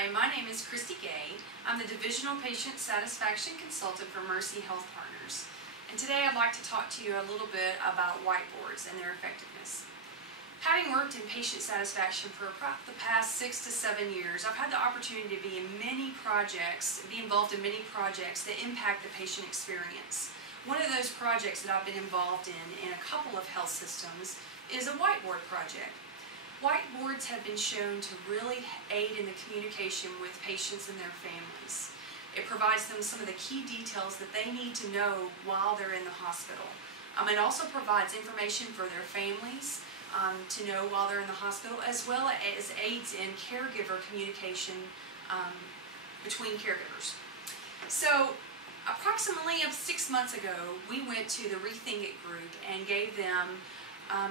Hi, my name is Kristy Gay. I'm the Divisional Patient Satisfaction Consultant for Mercy Health Partners. And today I'd like to talk to you a little bit about whiteboards and their effectiveness. Having worked in patient satisfaction for about the past 6 to 7 years, I've had the opportunity to be involved in many projects that impact the patient experience. One of those projects that I've been involved in a couple of health systems is a whiteboard project. Whiteboards have been shown to really aid in the communication with patients and their families. It provides them some of the key details that they need to know while they're in the hospital. It also provides information for their families to know while they're in the hospital, as well as aids in caregiver communication between caregivers. So approximately 6 months ago, we went to the Rethink It group and gave them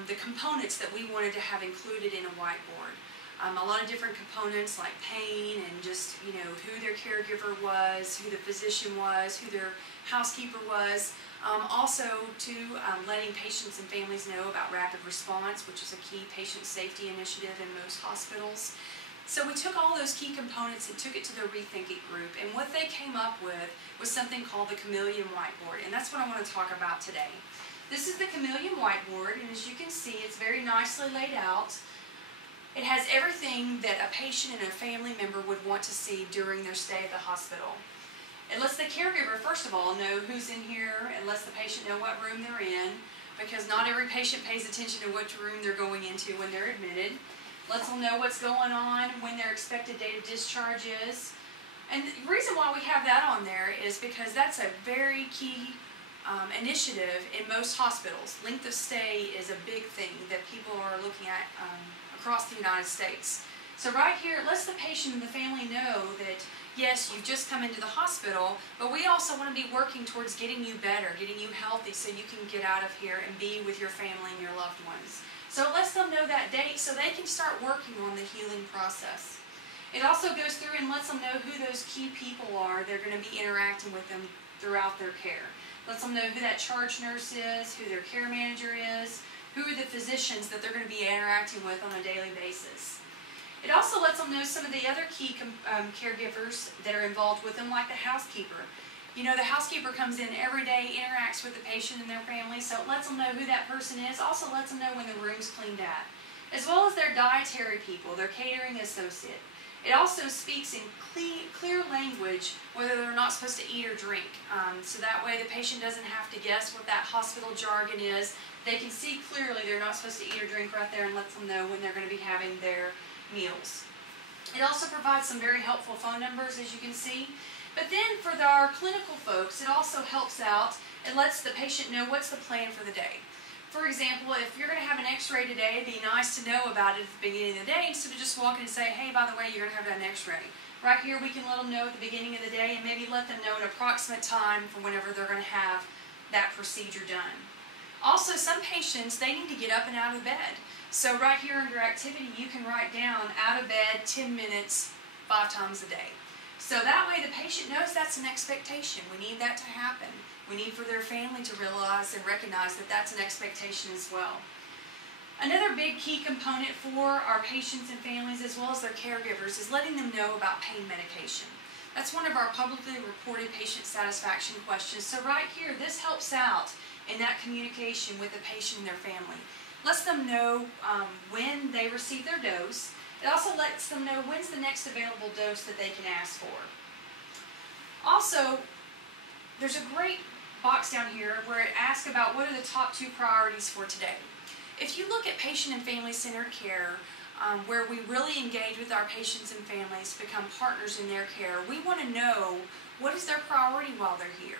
the components that we wanted to have included in a whiteboard. A lot of different components like pain and just, who their caregiver was, who the physician was, who their housekeeper was. Also to letting patients and families know about rapid response, which is a key patient safety initiative in most hospitals. So we took all those key components and took it to the Rethink It group, and what they came up with was something called the Chameleon whiteboard, and that's what I want to talk about today. This is the Chameleon whiteboard, and as you can see, it's very nicely laid out. It has everything that a patient and a family member would want to see during their stay at the hospital. It lets the caregiver, first of all, know who's in here. It lets the patient know what room they're in, because not every patient pays attention to which room they're going into when they're admitted. Lets them know what's going on, when their expected date of discharge is. And the reason why we have that on there is because that's a very key initiative in most hospitals. Length of stay is a big thing that people are looking at across the United States. So right here, it lets the patient and the family know that, yes, you've just come into the hospital, but we also want to be working towards getting you better, getting you healthy so you can get out of here and be with your family and your loved ones. So it lets them know that date so they can start working on the healing process. It also goes through and lets them know who those key people are they're going to be interacting with them throughout their care. Lets them know who that charge nurse is, who their care manager is, who are the physicians that they're going to be interacting with on a daily basis. It also lets them know some of the other key caregivers that are involved with them, like the housekeeper. The housekeeper comes in every day, interacts with the patient and their family, so it lets them know who that person is. Also lets them know when the room's cleaned out, as well as their dietary people, their catering associate. It also speaks in clear language whether they're not supposed to eat or drink, so that way the patient doesn't have to guess what that hospital jargon is. They can see clearly they're not supposed to eat or drink right there, and lets them know when they're going to be having their meals. It also provides some very helpful phone numbers, as you can see. But then for our clinical folks, it also helps out. It lets the patient know what's the plan for the day. For example, if you're going to have an x-ray today, it'd be nice to know about it at the beginning of the day instead of just walking and saying, hey, by the way, you're going to have an x-ray. Right here, we can let them know at the beginning of the day and maybe let them know an approximate time for whenever they're going to have that procedure done. Also, some patients, they need to get up and out of bed. So right here under activity, you can write down out of bed 10 minutes 5 times a day. So that way the patient knows that's an expectation. We need that to happen. We need for their family to realize and recognize that that's an expectation as well. Another big key component for our patients and families, as well as their caregivers, is letting them know about pain medication. That's one of our publicly reported patient satisfaction questions. So right here, this helps out in that communication with the patient and their family. Lets them know when they receive their dose. It also lets them know when's the next available dose that they can ask for. Also, there's a great box down here where it asks about what are the top 2 priorities for today. If you look at patient and family-centered care, where we really engage with our patients and families to become partners in their care, we want to know what is their priority while they're here.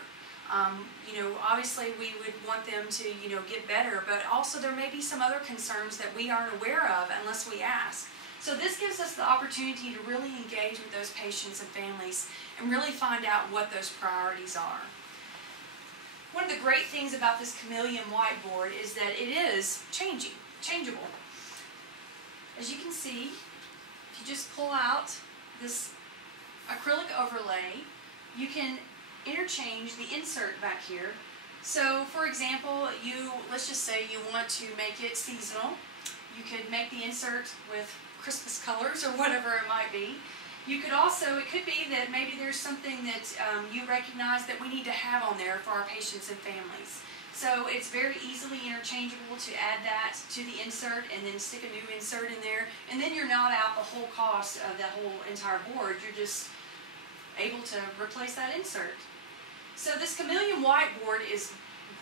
Obviously we would want them to, get better, but also there may be some other concerns that we aren't aware of unless we ask. So this gives us the opportunity to really engage with those patients and families and really find out what those priorities are. One of the great things about this Chameleon whiteboard is that it is changeable. As you can see, if you just pull out this acrylic overlay, you can interchange the insert back here. So for example, let's just say you want to make it seasonal. You could make the insert with Christmas colors or whatever it might be. You could also, it could be that maybe there's something that you recognize that we need to have on there for our patients and families. So it's very easily interchangeable to add that to the insert and then stick a new insert in there, and then you're not out the whole cost of that whole entire board. You're just able to replace that insert. So this Chameleon whiteboard is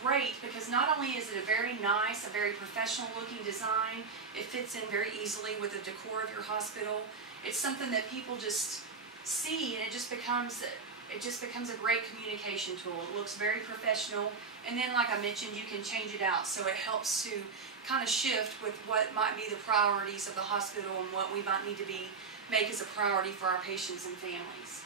great because not only is it a very nice, a very professional looking design, it fits in very easily with the decor of your hospital. It's something that people just see, and it just becomes a great communication tool. It looks very professional, and then like I mentioned, you can change it out, so it helps to kind of shift with what might be the priorities of the hospital and what we might need to make as a priority for our patients and families.